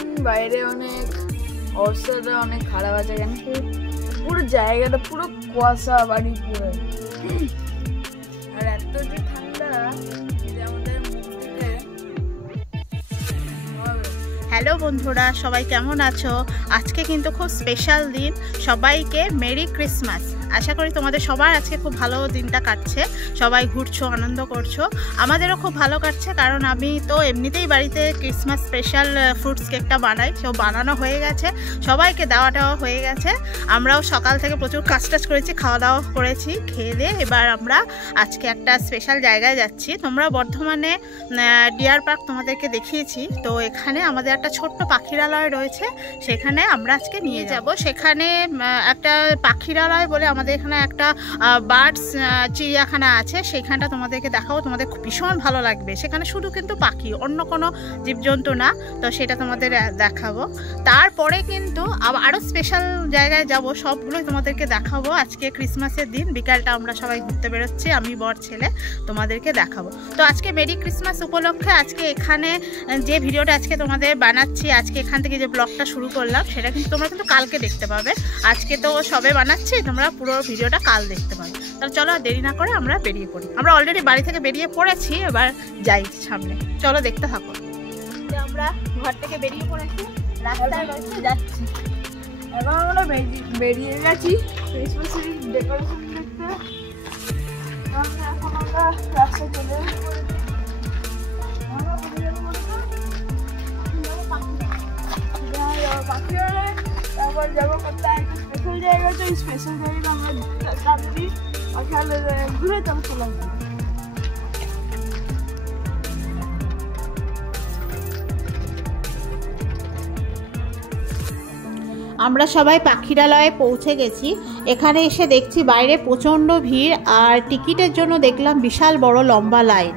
এখন বাইরে অনেক অবস্থাটা অনেক খারাপ আছে, কেন কি পুরো জায়গাটা পুরো কুয়াশা বাড়ি পুরো, আর এত যে ঠান্ডা যে আমাদের মুখ থেকে। হ্যালো বন্ধুরা, সবাই কেমন আছো? আজকে কিন্তু খুব স্পেশাল দিন, সবাইকে মেরি ক্রিসমাস। আশা করি তোমাদের সবার আজকে খুব ভালো দিনটা কাটছে, সবাই ঘুরছো, আনন্দ করছো। আমাদেরও খুব ভালো কাটছে, কারণ আমি তো এমনিতেই বাড়িতে ক্রিসমাস স্পেশাল ফ্রুটস কেকটা বানাই, সেও বানানো হয়ে গেছে, সবাইকে দেওয়াটাও হয়ে গেছে। আমরাও সকাল থেকে প্রচুর কাজ টাজ করেছি, খাওয়া দাওয়া করেছি, খেয়ে দিয়ে এবার আমরা আজকে একটা স্পেশাল জায়গায় যাচ্ছি। তোমরা বর্ধমানে ডিয়ার পার্ক তোমাদেরকে দেখিয়েছি, তো এখানে আমাদের একটা ছোট্ট পাখিরালয় রয়েছে, সেখানে আমরা আজকে নিয়ে যাব। সেখানে একটা পাখিরালয় বলে আমাদের এখানে একটা বার্ডস চিড়িয়াখানা আছে, সেখানটা তোমাদেরকে দেখাবো, তোমাদের ভীষণ ভালো লাগবে। সেখানে শুধু কিন্তু পাখি, অন্য কোনো জীবজন্তু না, তো সেটা তোমাদের দেখাবো। তারপরে কিন্তু আরও স্পেশাল জায়গায় যাব, সবগুলোই তোমাদেরকে দেখাবো। আজকে ক্রিসমাসের দিন বিকালটা আমরা সবাই ঘুরতে বেরোচ্ছি, আমি বর ছেলে, তোমাদেরকে দেখাবো। তো আজকে মেরি ক্রিসমাস উপলক্ষে আজকে এখানে যে ভিডিওটা আজকে তোমাদের বানাচ্ছি, আজকে এখান থেকে যে ব্লগটা শুরু করলাম, সেটা কিন্তু তোমরা কিন্তু কালকে দেখতে পাবে। আজকে তো সবে বানাচ্ছি, তোমরা পুরো ভিডিওটা কাল দেখতে পাবে। তাহলে চলো আর দেরি না করে আমরা বেরিয়ে পড়ি। আমরা অলরেডি বাড়ি থেকে বেরিয়ে পড়েছি, এবার যাই সামনে, চলো দেখতে থাকো। আমরা ঘর থেকে বেরিয়ে পড়েছি, রাস্তায় রয়েছে, যাচ্ছি। এখন আমরা বেরিয়ে গেছি ক্রিসমাসের ডেকোরেশন দেখতে। এখন আমরা রাস্তায় চলে পাখিরালয়, তারপর যাবো কোথায় একটা স্পেশাল জায়গা আছে, ওই স্পেশাল জায়গাটা আমরা তাড়াতাড়ি পাখিরালয় ঘুরে তারপর চলে আসবো। আমরা সবাই পাখিরালয়ে পৌঁছে গেছি। এখানে এসে দেখছি বাইরে প্রচণ্ড ভিড়, আর টিকিটের জন্য দেখলাম বিশাল বড় লম্বা লাইন।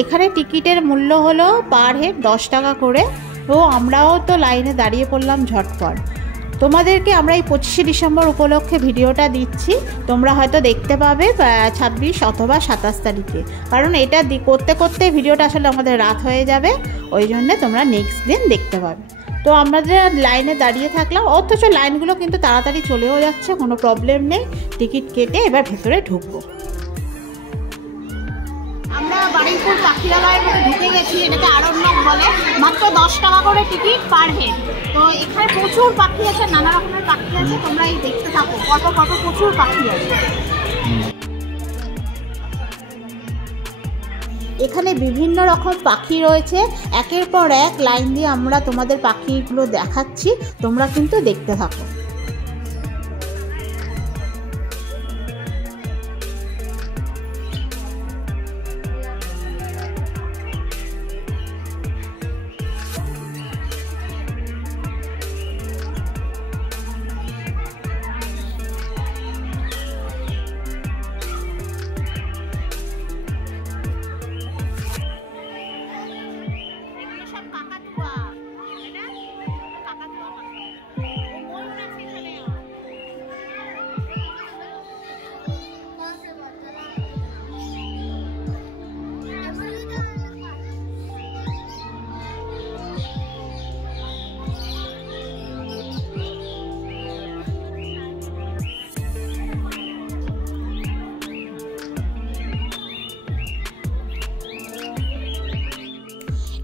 এখানে টিকিটের মূল্য হলো পার হেড 10 টাকা করে, তো আমরাও তো লাইনে দাঁড়িয়ে পড়লাম ঝটপট। তোমাদেরকে আমরা এই 25শে ডিসেম্বর উপলক্ষে ভিডিওটা দিচ্ছি, তোমরা হয়তো দেখতে পাবে 26 অথবা 27 তারিখে, কারণ এটা করতে করতে ভিডিওটা আসলে আমাদের রাত হয়ে যাবে, ওই জন্যে তোমরা নেক্সট দিন দেখতে পাবে। তো আমাদের লাইনে দাঁড়িয়ে থাকলাম, অথচ লাইনগুলো কিন্তু তাড়াতাড়ি চলেও যাচ্ছে, কোনো প্রবলেম নেই। টিকিট কেটে এবার ভেতরে ঢুকবো। আমরা বারুইপুর পাখিরালয়ের মধ্যে ঢুকে গেছি, এটাকে আরণ্যক বলে। মাত্র 10 টাকা করে টিকিট পার হেড। তো এখানে প্রচুর পাখি আছে, নানা রকমের পাখি আছে, তোমরা এই দেখতে থাকো, কত প্রচুর পাখি আছে। এখানে বিভিন্ন রকম পাখি রয়েছে, একের পর এক লাইন দিয়ে আমরা তোমাদের পাখিগুলো দেখাচ্ছি, তোমরা কিন্তু দেখতে থাকো।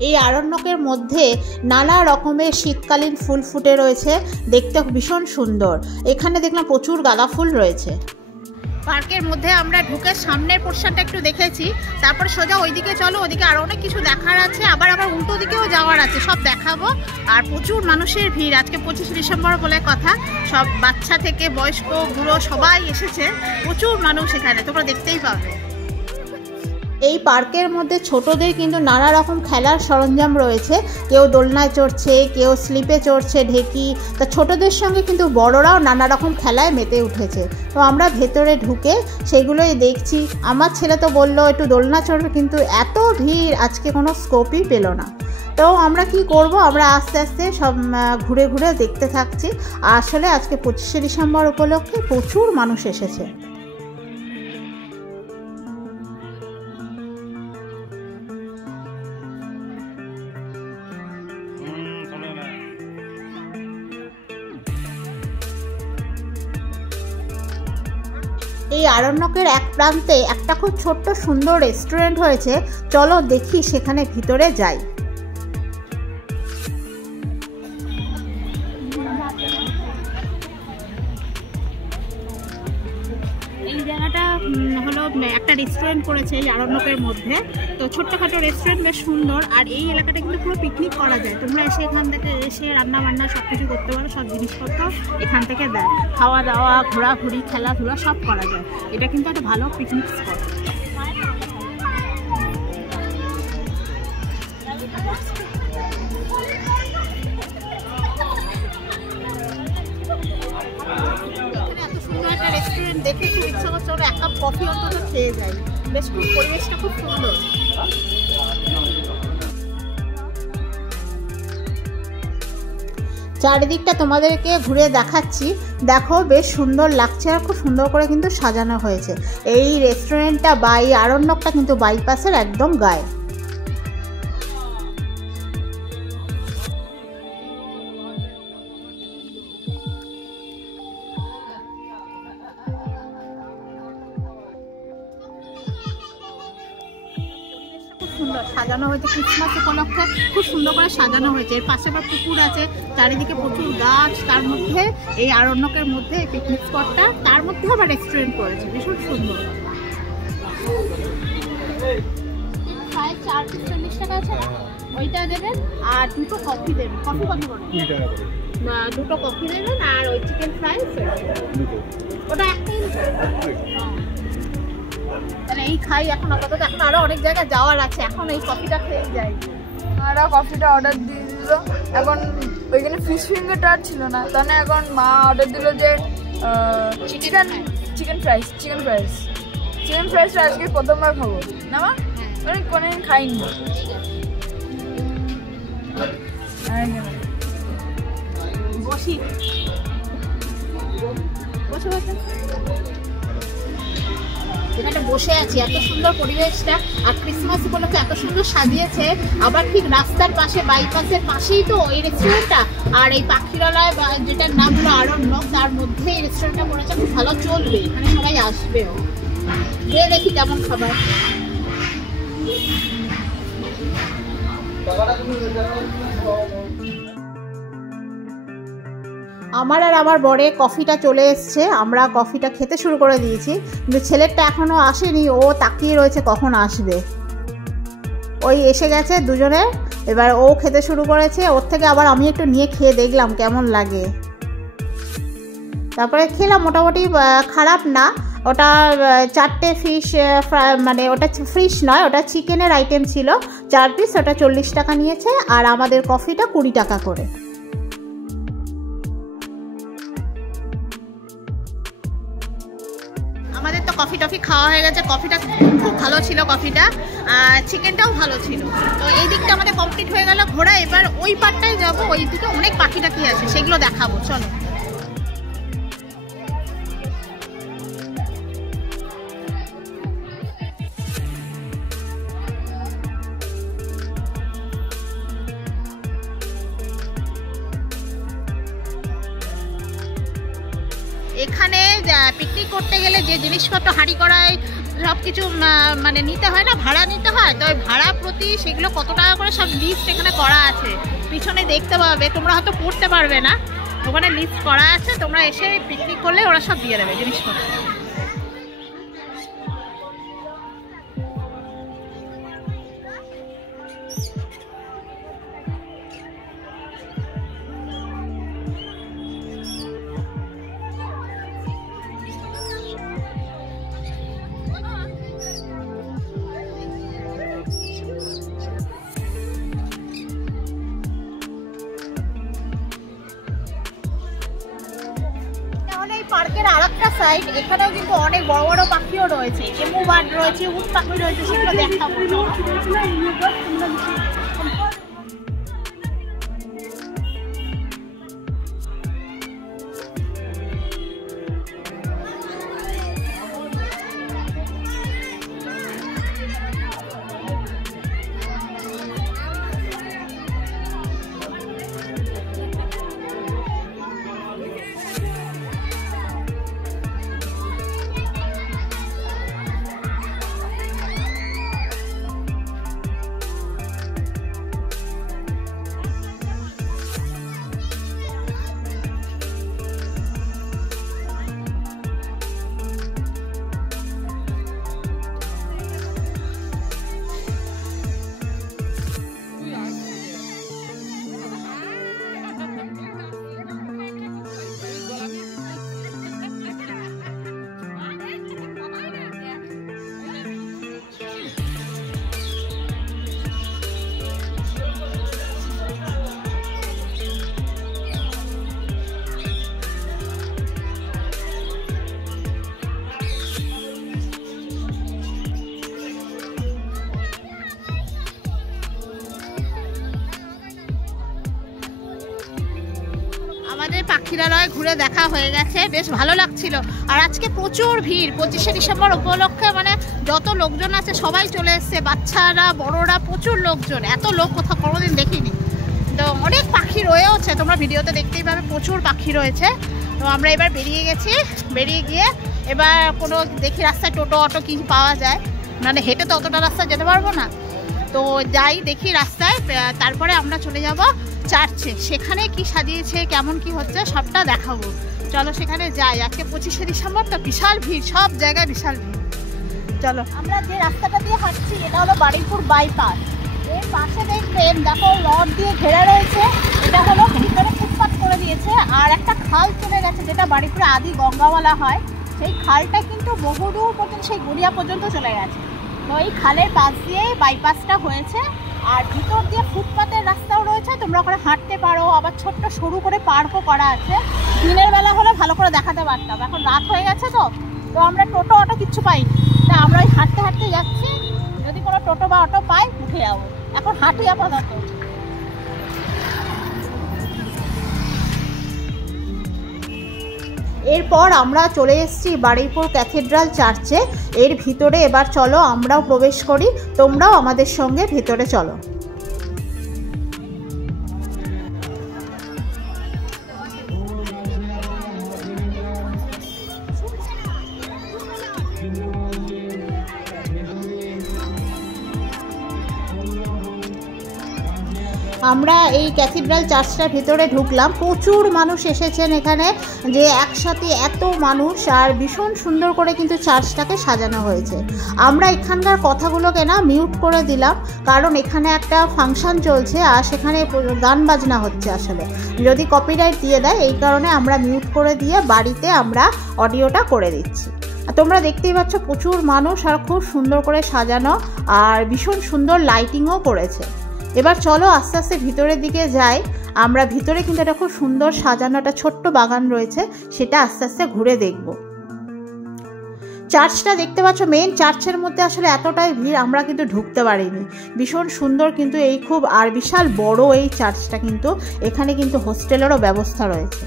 এই আরণ্যকের মধ্যে নানা রকমের শীতকালীন ফুল ফুটে রয়েছে, দেখতে ভীষণ সুন্দর। এখানে দেখলাম প্রচুর গাঁদা ফুল রয়েছে। পার্কের মধ্যে আমরা ঢুকে সামনের পোর্শনটা একটু দেখেছি, তারপর সোজা ওইদিকে চলো, ওদিকে আরও অনেক কিছু দেখার আছে, আবার উল্টো দিকেও যাওয়ার আছে, সব দেখাবো। আর প্রচুর মানুষের ভিড়, আজকে 25 ডিসেম্বর বলে কথা, সব বাচ্চা থেকে বয়স্ক বুড়ো সবাই এসেছে, প্রচুর মানুষ এখানে, তোমরা দেখতেই পাবে। এই পার্কের মধ্যে ছোটদের কিন্তু নানা রকম খেলার সরঞ্জাম রয়েছে, কেউ দোলনায় চড়ছে, কেউ স্লিপে চড়ছে ঢেকি, তা ছোটদের সঙ্গে কিন্তু বড়রাও নানা রকম খেলায় মেতে উঠেছে। তো আমরা ভেতরে ঢুকে সেগুলোই দেখছি। আমার ছেলে তো বললো একটু দোলনা চড়বে, কিন্তু এত ভিড় আজকে কোনো স্কোপই পেল না। তো আমরা কি করব, আমরা আস্তে আস্তে সব ঘুরে ঘুরে দেখতে থাকছি। আসলে আজকে 25শে ডিসেম্বর উপলক্ষে প্রচুর মানুষ এসেছে। এই আরণ্যকের এক প্রান্তে একটা খুব ছোট্ট সুন্দর রেস্টুরেন্ট হয়েছে, চলো দেখি সেখানে ভিতরে যাই। এই জায়গাটা হলো একটা রেস্টুরেন্ট করেছে এই আরণ্যকের মধ্যে, তো ছোট্টখাটো রেস্টুরেন্ট, বেশ সুন্দর। আর এই এলাকাটা কিন্তু পুরো পিকনিক করা যায়, তোমরা এসে এখান থেকে এসে রান্না বান্না সব কিছু করতে পারো, সব জিনিসপত্র এখান থেকে দেয়, খাওয়া দাওয়া ঘোরাঘুরি খেলাধুলা সব করা যায়। এটা কিন্তু একটা ভালো পিকনিক স্পট। রেস্টুরেন্ট দেখে খুব ইচ্ছা করছে ওরা এক কাপ কফি অন্তত খেয়ে যায়, বেশ খুব পরিবেশটা খুব সুন্দর। চারিদিকটা তোমাদেরকে ঘুরে দেখাচ্ছি, দেখো বেশ সুন্দর লাগছে আর খুব সুন্দর করে কিন্তু সাজানো হয়েছে। এই রেস্টুরেন্টটা বা এই আরণ্যকটা কিন্তু বাইপাসের একদম গায়ে। সুন্দর সাজানো হয়েছে, ক্রিসমাস উপলক্ষে খুব সুন্দর করে সাজানো হয়েছে। এর পাশে আবার পুকুর আছে, চারিদিকে প্রচুর গাছ, তার মধ্যে এই আরণ্যকের মধ্যে এই পিকনিক স্পটটা, তার মধ্যে আবার রেস্টুরেন্ট করেছে, ভীষণ সুন্দর। 440 টাকা আছে, ওইটা দেবেন আর দুটো কফি দেবেন। কফি কত করে? 2 টাকা করে। দুটো কফি দেবেন আর ওই চিকেন ফ্রাই ওটা একটাই। তাহলে এই খাই এখন, আপাতত এখন আরো অনেক জায়গায় যাওয়ার আছে, এখন এই কফিটা খেয়ে যাই। মারা কফিটা অর্ডার দিয়ে দিল, এখন ওইখানে ফিশ ফিঙ্গারটা আর ছিল না, তাহলে এখন মা অর্ডার দিল যে চিকেন ফ্রাইসটা আজকে প্রথমবার খাবো না মা, অনেক কোনোদিন খাইনি। বসি বসে বসে এখানে বসে আছি, এত সুন্দর পরিবেশটা, আর ক্রিসমাস উপলক্ষে এত সুন্দর সাজিয়েছে। আবার ঠিক রাস্তার পাশে, বাইপাসের পাশেই তো এই রেস্টুরেন্টটা, আর এই পাখিরালয় যেটার নাম হলো আরণ্যক, তার মধ্যে এই রেস্টুরেন্টটা করেছে, খুব ভালো চলবে, এখানে সবাই আসবেও। গিয়ে দেখি কেমন খাবার। আমার আর আমার বরে কফিটা চলে এসছে, আমরা কফিটা খেতে শুরু করে দিয়েছি, কিন্তু ছেলেরটা এখনো আসেনি, ও তাকিয়ে রয়েছে কখন আসবে। ওই এসে গেছে দুজনে, এবার ও খেতে শুরু করেছে, ওর থেকে আবার আমি একটু নিয়ে খেয়ে দেখলাম কেমন লাগে। তারপরে খেলাম, মোটামুটি খারাপ না। ওটা 4টে ফিশ ফ্রাই, মানে ওটা ফিশ নয়, ওটা চিকেনের আইটেম ছিল, 4 পিস, ওটা 40 টাকা নিয়েছে, আর আমাদের কফিটা 20 টাকা করে। আমাদের তো কফি টফি খাওয়া হয়ে গেছে, কফিটা খুব ভালো ছিল, কফিটা চিকেনটাও ভালো ছিল। তো এই দিকটা আমাদের কমপ্লিট হয়ে গেল ঘোরা। এবার ওই পার্টটায় যাবো, ওই দিকে অনেক পাখি টাকি আছে, সেগুলো দেখাবো, চলো। এখানে পিকনিক করতে গেলে যে জিনিসপত্র হাঁড়ি কড়াই সব কিছু মানে নিতে হয় না, ভাড়া নিতে হয়, তো ওই ভাড়া প্রতি সেগুলো কত টাকা করে সব লিস্ট এখানে করা আছে, পিছনে দেখতে পাবে, তোমরা হয়তো পড়তে পারবে না, ওখানে লিস্ট করা আছে, তোমরা এসে পিকনিক করলে ওরা সব দিয়ে দেবে জিনিসপত্র। পার্কের আরেকটা সাইড, এখানেও কিন্তু অনেক বড় বড় পাখিও রয়েছে, এমু বার্ড রয়েছে, উট পাখি রয়েছে, সেগুলো দেখাবো। আমাদের পাখিরালয় ঘুরে দেখা হয়ে গেছে, বেশ ভালো লাগছিল। আর আজকে প্রচুর ভিড়, 25শে ডিসেম্বর উপলক্ষে মানে যত লোকজন আছে সবাই চলে এসছে, বাচ্চারা বড়রা প্রচুর লোকজন, এত লোক কোথাও কোনোদিন দেখিনি। তো অনেক পাখি রয়েছে, তোমরা ভিডিওতে দেখতেই পাবে, প্রচুর পাখি রয়েছে। তো আমরা এবার বেরিয়ে গেছি, বেরিয়ে গিয়ে এবার কোনো দেখি রাস্তায় টোটো অটো কি পাওয়া যায়, মানে হেঁটে তো অতটা রাস্তা যেতে পারবো না, তো যাই দেখি রাস্তায়, তারপরে আমরা চলে যাব চার্চে, সেখানে কি সাজিয়েছে কেমন কি হচ্ছে সবটা দেখাবো। চলো সেখানে যাই। আজকে 25শে ডিসেম্বর তো বিশাল ভিড়, সব জায়গায় বিশাল ভিড়। চলো, আমরা যে রাস্তাটা দিয়ে হাঁটছি এটা হলো বারুইপুর বাইপাস। এর পাশে দেখবেন দেখো রড দিয়ে ঘেরা রয়েছে, এটা হলো ভিতরে ফুটপাত করে দিয়েছে। আর একটা খাল চলে গেছে যেটা বারুইপুরে আদি গঙ্গা বলা হয়, সেই খালটা কিন্তু বহুদূর পর্যন্ত সেই গড়িয়া পর্যন্ত চলে গেছে। তো এই খালের পাশ দিয়ে বাইপাসটা হয়েছে, আর ভিতর দিয়ে ফুটপাতের রাস্তাও রয়েছে, তোমরা ওখানে হাঁটতে পারো, আবার ছোট্ট সরু করে পার্কও করা আছে। দিনের বেলা হলে ভালো করে দেখাতে পারতাম, এখন রাত হয়ে গেছে তো আমরা টোটো অটো কিচ্ছু পাইনি, তা আমরা ওই হাঁটতে হাঁটতে যাচ্ছি, যদি কোনো টোটো বা অটো পাই উঠে যাবো, এখন হাঁটি আপাতত। এরপর আমরা চলে এসেছি বারুইপুর ক্যাথেড্রাল চার্চে, এর ভিতরে এবার চলো আমরাও প্রবেশ করি, তোমরাও আমাদের সঙ্গে ভিতরে চলো। আমরা এই ক্যাথিড্রাল চার্চটার ভিতরে ঢুকলাম, প্রচুর মানুষ এসেছেন এখানে, যে একসাথে এত মানুষ, আর ভীষণ সুন্দর করে কিন্তু চার্চটাকে সাজানো হয়েছে। আমরা এখানকার কথাগুলোকে না মিউট করে দিলাম, কারণ এখানে একটা ফাংশন চলছে আর সেখানে গান বাজনা হচ্ছে, আসলে যদি কপিরাইট দিয়ে দেয়, এই কারণে আমরা মিউট করে দিয়ে বাড়িতে আমরা অডিওটা করে দিচ্ছি। তোমরা দেখতেই পাচ্ছ প্রচুর মানুষ, আর খুব সুন্দর করে সাজানো, আর ভীষণ সুন্দর লাইটিংও করেছে। এবার চলো আস্তে আস্তে ভিতরের দিকে যাই। আমরা ভিতরে কিন্তু একটা খুব সুন্দর সাজানো একটা ছোট্ট বাগান রয়েছে, সেটা আস্তে আস্তে ঘুরে দেখব। চার্চটা দেখতে পাচ্ছ, মেন চার্চের মধ্যে আসলে এতটাই ভিড় আমরা কিন্তু ঢুকতে পারিনি। ভীষণ সুন্দর কিন্তু এই খুব, আর বিশাল বড় এই চার্চটা, কিন্তু এখানে কিন্তু হোস্টেলেরও ব্যবস্থা রয়েছে।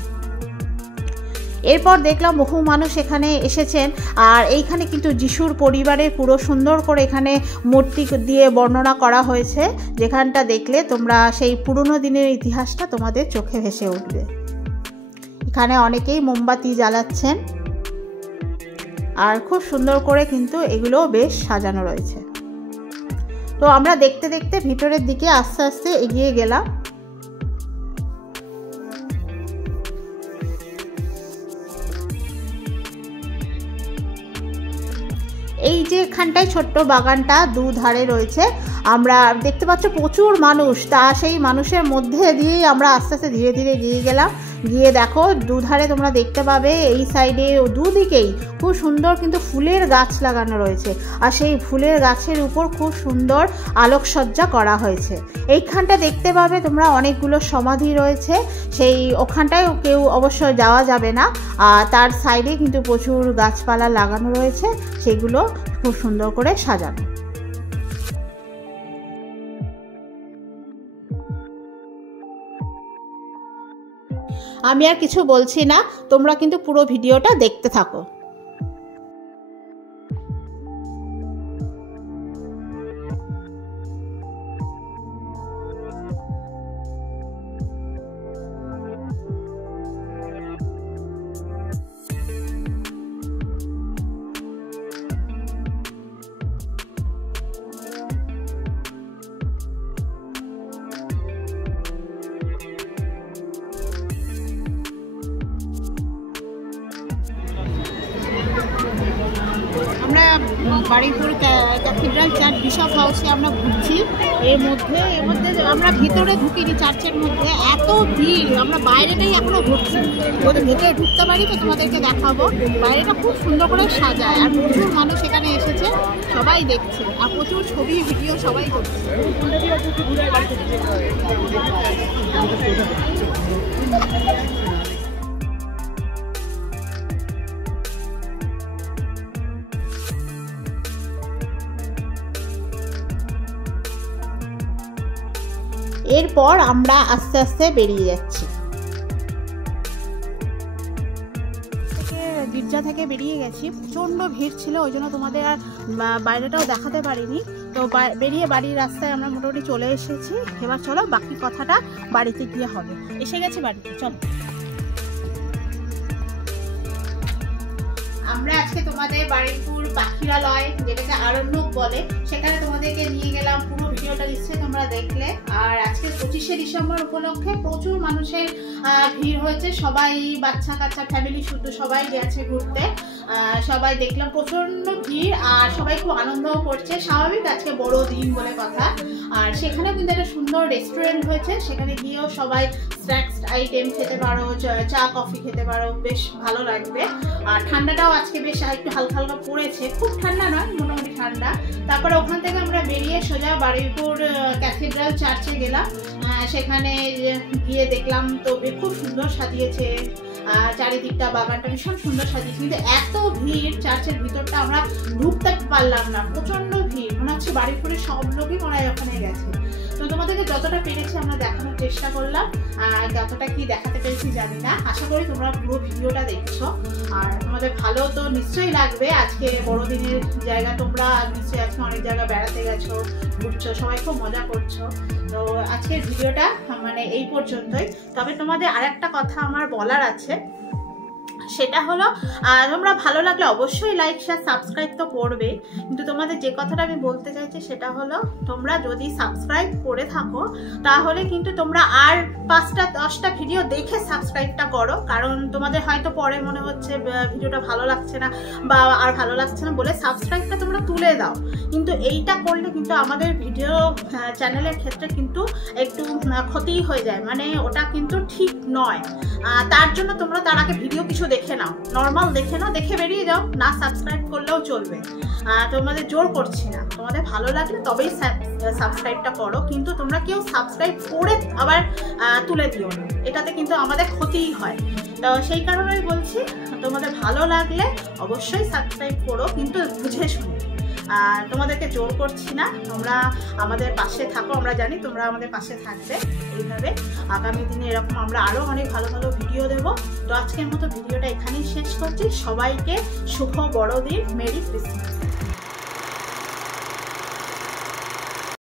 এরপর দেখলাম বহু মানুষ এখানে এসেছেন, আর এইখানে কিন্তু যিশুর পরিবারের পুরো সুন্দর করে এখানে মূর্তি দিয়ে বর্ণনা করা হয়েছে, যেখানটা দেখলে তোমরা সেই পুরনো দিনের ইতিহাসটা তোমাদের চোখে ভেসে উঠবে। এখানে অনেকেই মোমবাতি জ্বালাচ্ছেন, আর খুব সুন্দর করে কিন্তু এগুলো বেশ সাজানো রয়েছে। তো আমরা দেখতে দেখতে ভিতরের দিকে আস্তে আস্তে এগিয়ে গেলাম। এই যে এখানটায় ছোট্ট বাগানটা দুধারে রয়েছে, আমরা দেখতে পাচ্ছ প্রচুর মানুষ, তা সেই মানুষের মধ্যে দিয়েই আমরা আস্তে আস্তে ধীরে ধীরে এগিয়ে গেলাম। গিয়ে দেখো দুধারে তোমরা দেখতে পাবে এই সাইডে ও দুদিকেই খুব সুন্দর কিন্তু ফুলের গাছ লাগানো রয়েছে, আর সেই ফুলের গাছের উপর খুব সুন্দর আলোকসজ্জা করা হয়েছে। এইখানটা দেখতে পাবে তোমরা অনেকগুলো সমাধি রয়েছে, সেই ওখানটায় কেউ অবশ্য যাওয়া যাবে না, আর তার সাইডে কিন্তু প্রচুর গাছপালা লাগানো রয়েছে, সেগুলো খুব সুন্দর করে সাজানো। আমি আর কিছু বলছি না, তোমরা কিন্তু পুরো ভিডিওটা দেখতে থাকো। বারুইপুর ক্যাথিড্রাল চার্চ বিশপ হাউসে আমরা ঘুরছি, এর মধ্যে আমরা ভিতরে ঢুকিনি, চার্চের মধ্যে এত ভিড়, আমরা বাইরেটাই এখনো ঘুরছি, যদি ভেতরে ঢুকতে পারি তো তোমাদেরকে দেখাবো। বাইরেটা খুব সুন্দর করে সাজায়, আর প্রচুর মানুষ এখানে এসেছে, সবাই দেখছে, আর প্রচুর ছবি ভিডিও সবাই করছে। এরপর আমরা আস্তে আস্তে বেরিয়ে যাচ্ছি। গির্জা থেকে বেরিয়ে গেছি, প্রচণ্ড ভিড় ছিল, ওই জন্য তোমাদের আর বাইরেটাও দেখাতে পারিনি। তো বেরিয়ে বাড়ির রাস্তায় আমরা মোটামুটি চলে এসেছি। এবার চলো বাকি কথাটা বাড়িতে গিয়ে হবে। এসে গেছি বাড়িতে, চলো। আমরা আজকে তোমাদের বারুইপুর পাখিরালয়, যেটাকে আরণ্যক বলে, সেখানে তোমাদেরকে নিয়ে গেলাম। পুরো ভিডিওটা নিশ্চয়ই তোমরা দেখলে। আর আজকে 25শে ডিসেম্বর উপলক্ষে প্রচুর মানুষের ভিড় হয়েছে। সবাই বাচ্চা কাচ্চা ফ্যামিলি শুদ্ধ সবাই গেছে ঘুরতে। সবাই দেখলাম প্রচন্ড ভিড়, আর সবাই খুব আনন্দও করছে। স্বাভাবিক, আজকে বড় দিন বলে কথা। আর সেখানে কিন্তু একটা সুন্দর রেস্টুরেন্ট হয়েছে, সেখানে গিয়েও সবাই স্ন্যাক্স আইটেম খেতে পারো, চা কফি খেতে পারো, বেশ ভালো লাগবে। আর ঠান্ডাটাও আজকে বেশ একটু হালকা হালকা পড়েছে, খুব ঠান্ডা নয়, মোটামুটি ঠান্ডা। তারপরে ওখান থেকে আমরা বেরিয়ে সোজা বারুইপুর ক্যাথিড্রাল চার্চে গেলাম। সেখানে গিয়ে দেখলাম তো খুব সুন্দর সাজিয়েছে, চারিদিকটা বাগানটা ভীষণ সুন্দর সাজিয়েছে। কিন্তু এত ভিড়, চার্চের ভিতরটা আমরা ঢুকতে পারলাম না, প্রচন্ড ভিড়। মনে হচ্ছে বারুইপুরের সব লোকই মনে হয় ওখানে গেছে। তো তোমাদেরকে যতটা পেরেছি আমরা দেখানোর চেষ্টা করলাম, আর যতটা কি দেখাতে পেরেছি জানি না। আশা করি তোমরা পুরো ভিডিওটা দেখছো, আর তোমাদের ভালো তো নিশ্চয়ই লাগবে। আজকে বড়দিনের জায়গা, তোমরা নিশ্চয়ই আজকে অনেক জায়গা বেড়াতে গেছো, ঘুরছো, সবাই খুব মজা করছো। তো আজকের ভিডিওটা মানে এই পর্যন্তই। তবে তোমাদের আরেকটা কথা আমার বলার আছে, সেটা হলো তোমরা ভালো লাগলে অবশ্যই লাইক শেয়ার সাবস্ক্রাইব তো করবে। কিন্তু তোমাদের যে কথাটা আমি বলতে চাইছি সেটা হলো, তোমরা যদি সাবস্ক্রাইব করে থাকো তাহলে কিন্তু তোমরা আর 5টা 10টা ভিডিও দেখে সাবস্ক্রাইবটা করো। কারণ তোমাদের হয়তো পরে মনে হচ্ছে ভিডিওটা ভালো লাগছে না বা আর ভালো লাগছে না বলে সাবস্ক্রাইবটা তোমরা তুলে দাও। কিন্তু এইটা করলে কিন্তু আমাদের ভিডিও চ্যানেলের ক্ষেত্রে কিন্তু একটু ক্ষতি হয়ে যায়, মানে ওটা কিন্তু ঠিক নয়। তার জন্য তোমরা তার আগে ভিডিও কিছু দেখে নাও, নর্মাল দেখে নাও, দেখে বেরিয়ে যাও, না সাবস্ক্রাইব করলেও চলবে। তোমাদের জোর করছি না, তোমাদের ভালো লাগলে তবেই সাবস্ক্রাইবটা করো। কিন্তু তোমরা কেউ সাবস্ক্রাইব করে আবার তুলে দিও না, এটাতে কিন্তু আমাদের ক্ষতিই হয়। তো সেই কারণেই বলছি, তোমাদের ভালো লাগলে অবশ্যই সাবস্ক্রাইব করো, কিন্তু বুঝে শুনে। আর তোমাদেরকে জোর করছি না, তোমরা আমাদের পাশে থাকো, আমরা জানি তোমরা আমাদের পাশে থাকবে। এইভাবে আগামী দিনে এরকম আমরা আরও অনেক ভালো ভালো ভিডিও দেব। তো আজকের মতো ভিডিওটা এখানেই শেষ করছি। সবাইকে শুভ বড়দিন, মেরি ক্রিসমাস।